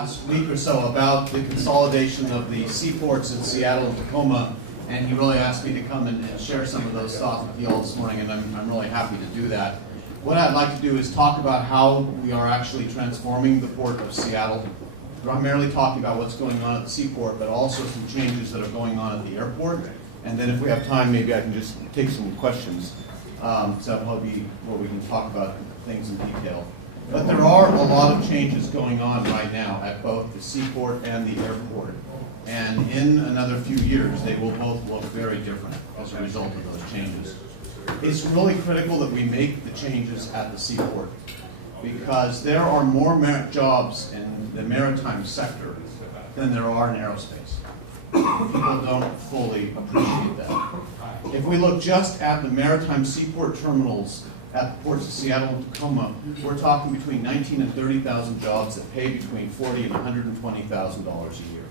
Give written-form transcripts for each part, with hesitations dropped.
last week or so about the consolidation of the seaports in Seattle and Tacoma, and he really asked me to come and share some of those thoughts with you all this morning, and I'm really happy to do that. What I'd like to do is talk about how we are actually transforming the port of Seattle, primarily talking about what's going on at the seaport, but also some changes that are going on at the airport. And then if we have time, maybe I can just take some questions. So that'll probably be where we can talk about things in detail. But there are a lot of changes going on right now at both the seaport and the airport. And in another few years, they will both look very different as a result of those changes. It's really critical that we make the changes at the seaport because there are more jobs in the maritime sector than there are in aerospace. People don't fully appreciate that. If we look just at the maritime seaport terminals at the ports of Seattle and Tacoma, we're talking between 19,000 and 30,000 jobs that pay between $40,000 and $120,000 a year.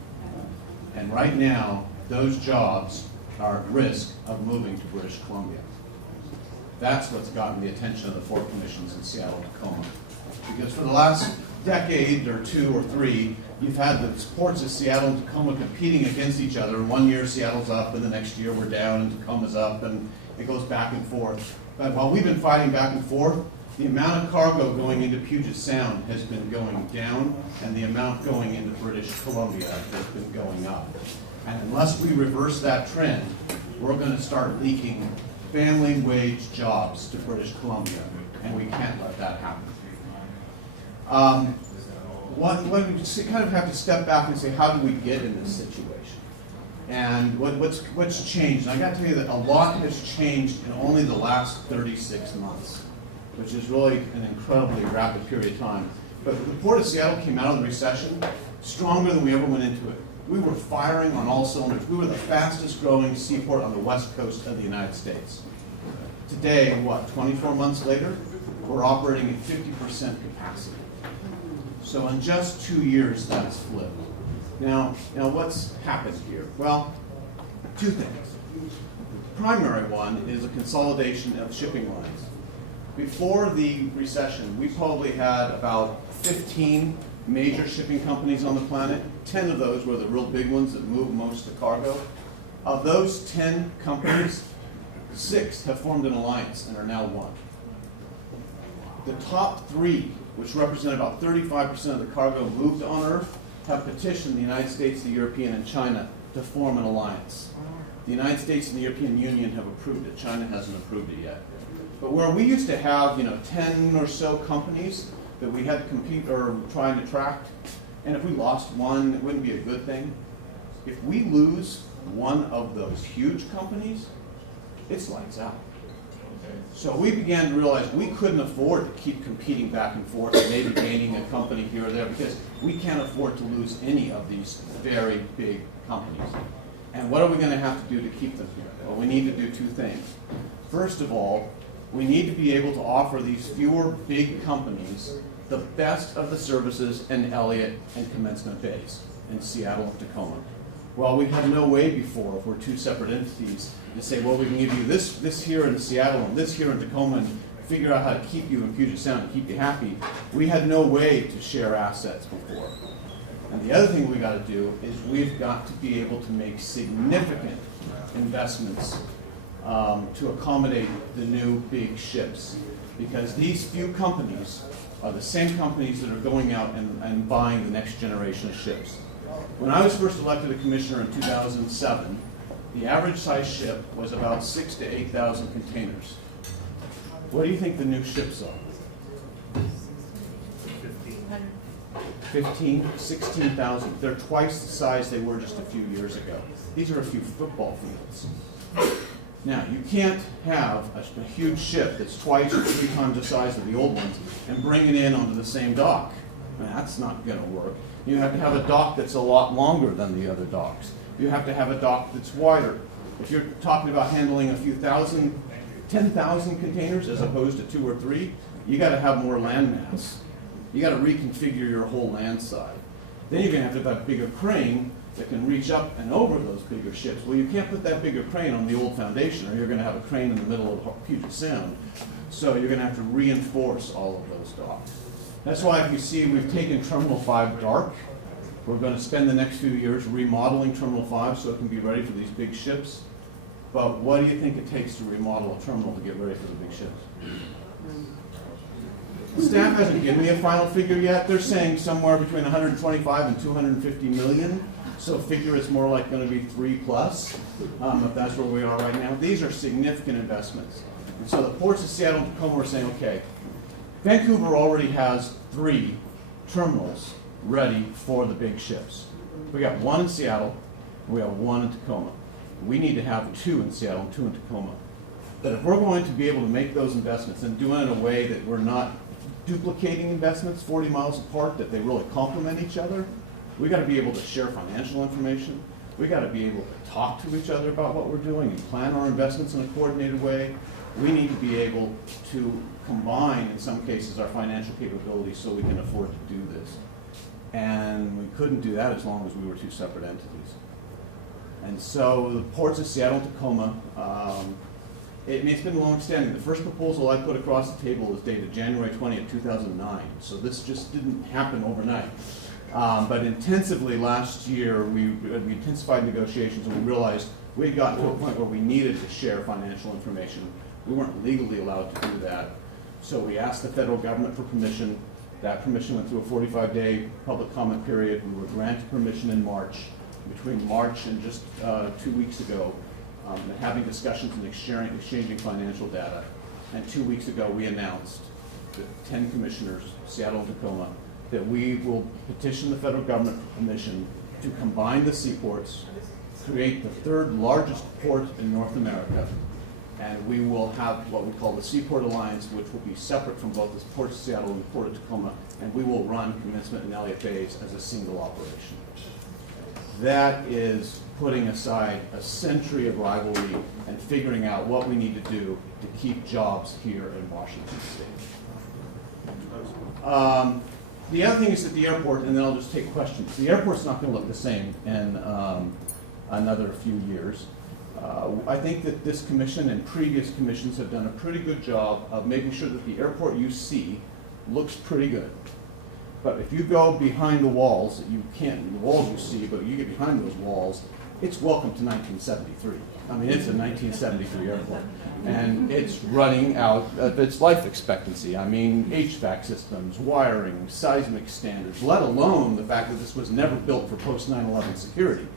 And right now, those jobs are at risk of moving to British Columbia. That's what's gotten the attention of the port commissions in Seattle and Tacoma. Because for the last decade or two or three, you've had the ports of Seattle and Tacoma competing against each other. One year Seattle's up, and the next year we're down, and Tacoma's up, and it goes back and forth. But while we've been fighting back and forth, the amount of cargo going into Puget Sound has been going down, and the amount going into British Columbia has been going up. And unless we reverse that trend, we're going to start leaking family wage jobs to British Columbia, and we can't let that happen. We just kind of have to step back and say, how do we get in this situation? And what's changed? And I got to tell you that a lot has changed in only the last 36 months, which is really an incredibly rapid period of time. But the Port of Seattle came out of the recession stronger than we ever went into it. We were firing on all cylinders. We were the fastest growing seaport on the west coast of the United States. Today, 24 months later, we're operating at 50% capacity. So in just 2 years, that's flipped. Now what's happened here? Well, two things. The primary one is a consolidation of shipping lines. Before the recession, we probably had about 15 major shipping companies on the planet. 10 of those were the real big ones that move most of the cargo. Of those 10 companies, 6 have formed an alliance and are now one. The top 3, which represent about 35% of the cargo moved on Earth, have petitioned the United States, the European, and China to form an alliance. The United States and the European Union have approved it. China hasn't approved it yet. But where we used to have 10 or so companies that we had to compete or try and attract, and if we lost one, it wouldn't be a good thing. If we lose one of those huge companies, it's lights out. So we began to realize we couldn't afford to keep competing back and forth and maybe gaining a company here or there because we can't afford to lose any of these very big companies. And what are we going to have to do to keep them here? Well, we need to do 2 things. First of all, we need to be able to offer these fewer big companies the best of the services in Elliott and Commencement Bays in Seattle and Tacoma. Well, we had no way before, if we're 2 separate entities, to say, well, we can give you this here in Seattle and this here in Tacoma and figure out how to keep you in Puget Sound and keep you happy. We had no way to share assets before. And the other thing we got to do is we've got to be able to make significant investments to accommodate the new big ships. Because these few companies are the same companies that are going out and buying the next generation of ships. When I was first elected a commissioner in 2007, the average size ship was about 6,000 to 8,000 containers. What do you think the new ships are? 15, 16,000. They're twice the size they were just a few years ago. These are a few football fields. Now, you can't have a huge ship that's twice or 3 times the size of the old ones and bring it in onto the same dock. I mean, that's not going to work. You have to have a dock that's a lot longer than the other docks. You have to have a dock that's wider. If you're talking about handling a few thousand, 10,000 containers as opposed to 2 or 3, you got to have more land mass. You got to reconfigure your whole land side. Then you're going to have a bigger crane that can reach up and over those bigger ships. Well, you can't put that bigger crane on the old foundation, or you're going to have a crane in the middle of Puget Sound. So you're going to have to reinforce all of those docks. That's why if you see we've taken Terminal 5 dark We're going to spend the next few years remodeling Terminal 5 so it can be ready for these big ships. But what do you think it takes to remodel a terminal to get ready for the big ships? Staff hasn't given me a final figure yet. They're saying somewhere between 125 and 250 million. So figure it's more like going to be 3+, if that's where we are right now. These are significant investments. And so the ports of Seattle and Tacoma are saying, okay, Vancouver already has 3 terminals ready for the big ships. We got 1 in Seattle, and we have 1 in Tacoma. We need to have 2 in Seattle and 2 in Tacoma. But if we're going to be able to make those investments and do it in a way that we're not duplicating investments 40 miles apart, that they really complement each other, we got to be able to share financial information. We got to be able to talk to each other about what we're doing and plan our investments in a coordinated way. We need to be able to combine, in some cases, our financial capabilities so we can afford to do this. And we couldn't do that as long as we were 2 separate entities. And so the ports of Seattle and Tacoma, it's been long-standing. The first proposal I put across the table is dated January 20th, 2009. So this just didn't happen overnight. But intensively last year, we intensified negotiations and we realized we had gotten to a point where we needed to share financial information. We weren't legally allowed to do that. So we asked the federal government for permission. That permission went through a 45-day public comment period. We were granted permission in March. Between March and just 2 weeks ago, having discussions and exchanging financial data. And 2 weeks ago, we announced, the 10 commissioners, Seattle and Tacoma, that we will petition the federal government for permission to combine the seaports, create the 3rd largest port in North America, and we will have what we call the Seaport Alliance, which will be separate from both the Port of Seattle and the Port of Tacoma, and we will run commencement in Elliott Bays as a single operation. That is putting aside a century of rivalry and figuring out what we need to do to keep jobs here in Washington State. The other thing is at the airport, and then I'll just take questions. The airport's not going to look the same in another few years. I think that this commission and previous commissions have done a pretty good job of making sure that the airport you see looks pretty good. But if you go behind the walls, you can't, the walls you see, but you get behind those walls, it's welcome to 1973. I mean, it's a 1973 airport. And it's running out of its life expectancy. I mean, HVAC systems, wiring, seismic standards, let alone the fact that this was never built for post 9/11 security.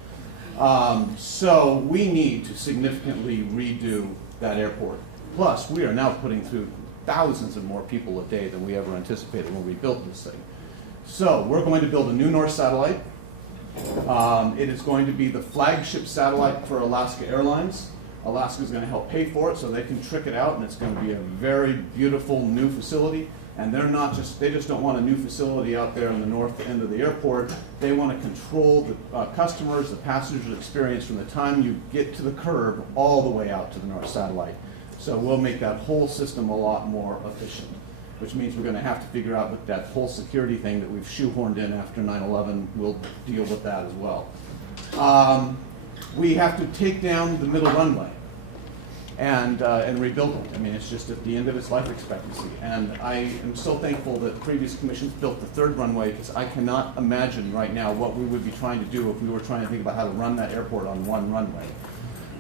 So we need to significantly redo that airport. Plus, we are now putting through thousands of more people a day than we ever anticipated when we built this thing. So we're going to build a new North satellite. It is going to be the flagship satellite for Alaska Airlines. Alaska is going to help pay for it so they can trick it out, and it's going to be a very beautiful new facility. And they just don't want a new facility out there in the north end of the airport. They want to control the customers, the passengers' experience from the time you get to the curb all the way out to the North satellite. So we'll make that whole system a lot more efficient, which means we're going to have to figure out with that whole security thing that we've shoehorned in after 9/11. We'll deal with that as well. We have to take down the middle runway and rebuild it. I mean, it's just at the end of its life expectancy. And I am so thankful that previous commissions built the 3rd runway, because I cannot imagine right now what we would be trying to do if we were trying to think about how to run that airport on 1 runway.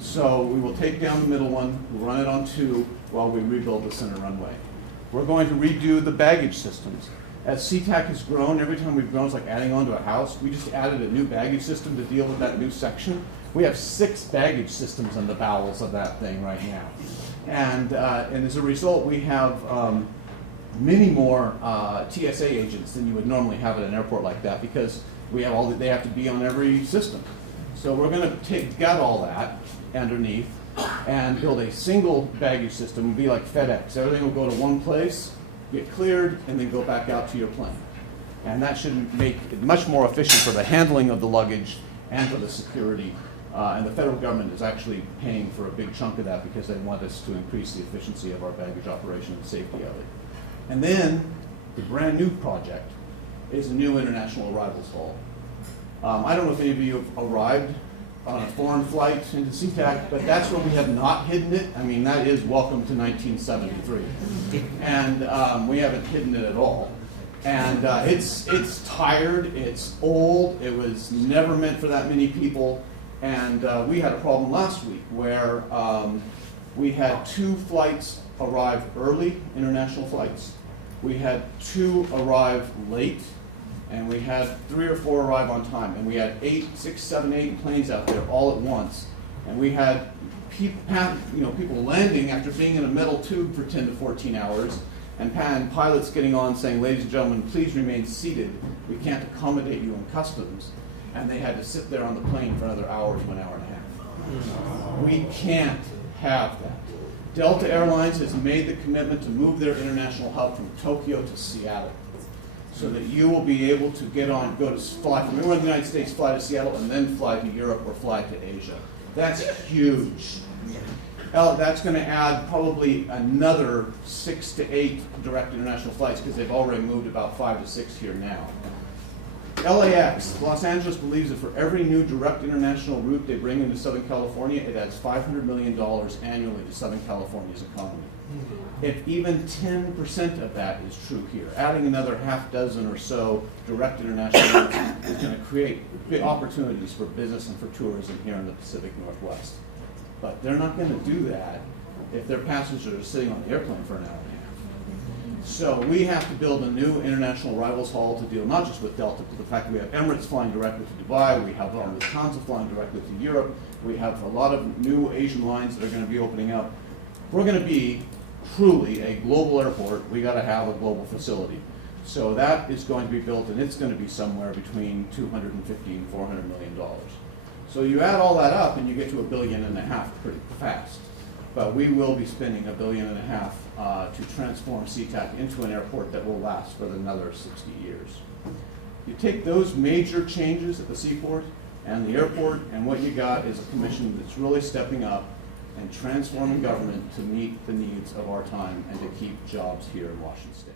So we will take down the middle one, we'll run it on 2 while we rebuild the center runway. We're going to redo the baggage systems. As SeaTac has grown, every time we've grown, it's like adding on to a house. We just added a new baggage system to deal with that new section. We have 6 baggage systems in the bowels of that thing right now. And as a result, we have many more TSA agents than you would normally have at an airport like that, because we have they have to be on every system. So we're going to gut all that underneath and build a single baggage system. It'll be like FedEx. Everything will go to one place, get cleared, and then go back out to your plane. And that should make it much more efficient for the handling of the luggage and for the security. And the federal government is actually paying for a big chunk of that because they want us to increase the efficiency of our baggage operation and safety of it. And then the brand new project is a new international arrivals hall. I don't know if any of you have arrived on a foreign flight into SeaTac, but that's where we have not hidden it. I mean, that is welcome to 1973. And we haven't hidden it at all. And it's tired, it's old, it was never meant for that many people. And we had a problem last week where we had 2 flights arrive early, international flights. We had 2 arrive late, and we had 3 or 4 arrive on time. And we had 6, 7, 8 planes out there all at once. And we had people landing after being in a metal tube for 10 to 14 hours, and pilots getting on saying, ladies and gentlemen, please remain seated. We can't accommodate you in customs. And they had to sit there on the plane for another hour to an hour and a half. We can't have that. Delta Airlines has made the commitment to move their international hub from Tokyo to Seattle, so that you will be able to fly from anywhere in the United States, fly to Seattle, and then fly to Europe or fly to Asia. That's huge. That's going to add probably another 6 to 8 direct international flights, because they've already moved about 5 to 6 here now. LAX, Los Angeles, believes that for every new direct international route they bring into Southern California, it adds $500 million annually to Southern California's economy. If even 10% of that is true here, adding another half dozen or so direct international routes is going to create big opportunities for business and for tourism here in the Pacific Northwest. But they're not going to do that if their passengers are sitting on the airplane for an hour and a half. So we have to build a new international arrivals hall to deal not just with Delta, but the fact that we have Emirates flying directly to Dubai, we have Lufthansa flying directly to Europe, we have a lot of new Asian lines that are going to be opening up. If we're going to be truly a global airport, we got to have a global facility. So that is going to be built, and it's going to be somewhere between $250 and $400 million. So you add all that up, and you get to $1.5 billion pretty fast. But we will be spending $1.5 billion to transform SeaTac into an airport that will last for another 60 years. You take those major changes at the seaport and the airport, and what you got is a commission that's really stepping up and transforming government to meet the needs of our time and to keep jobs here in Washington State.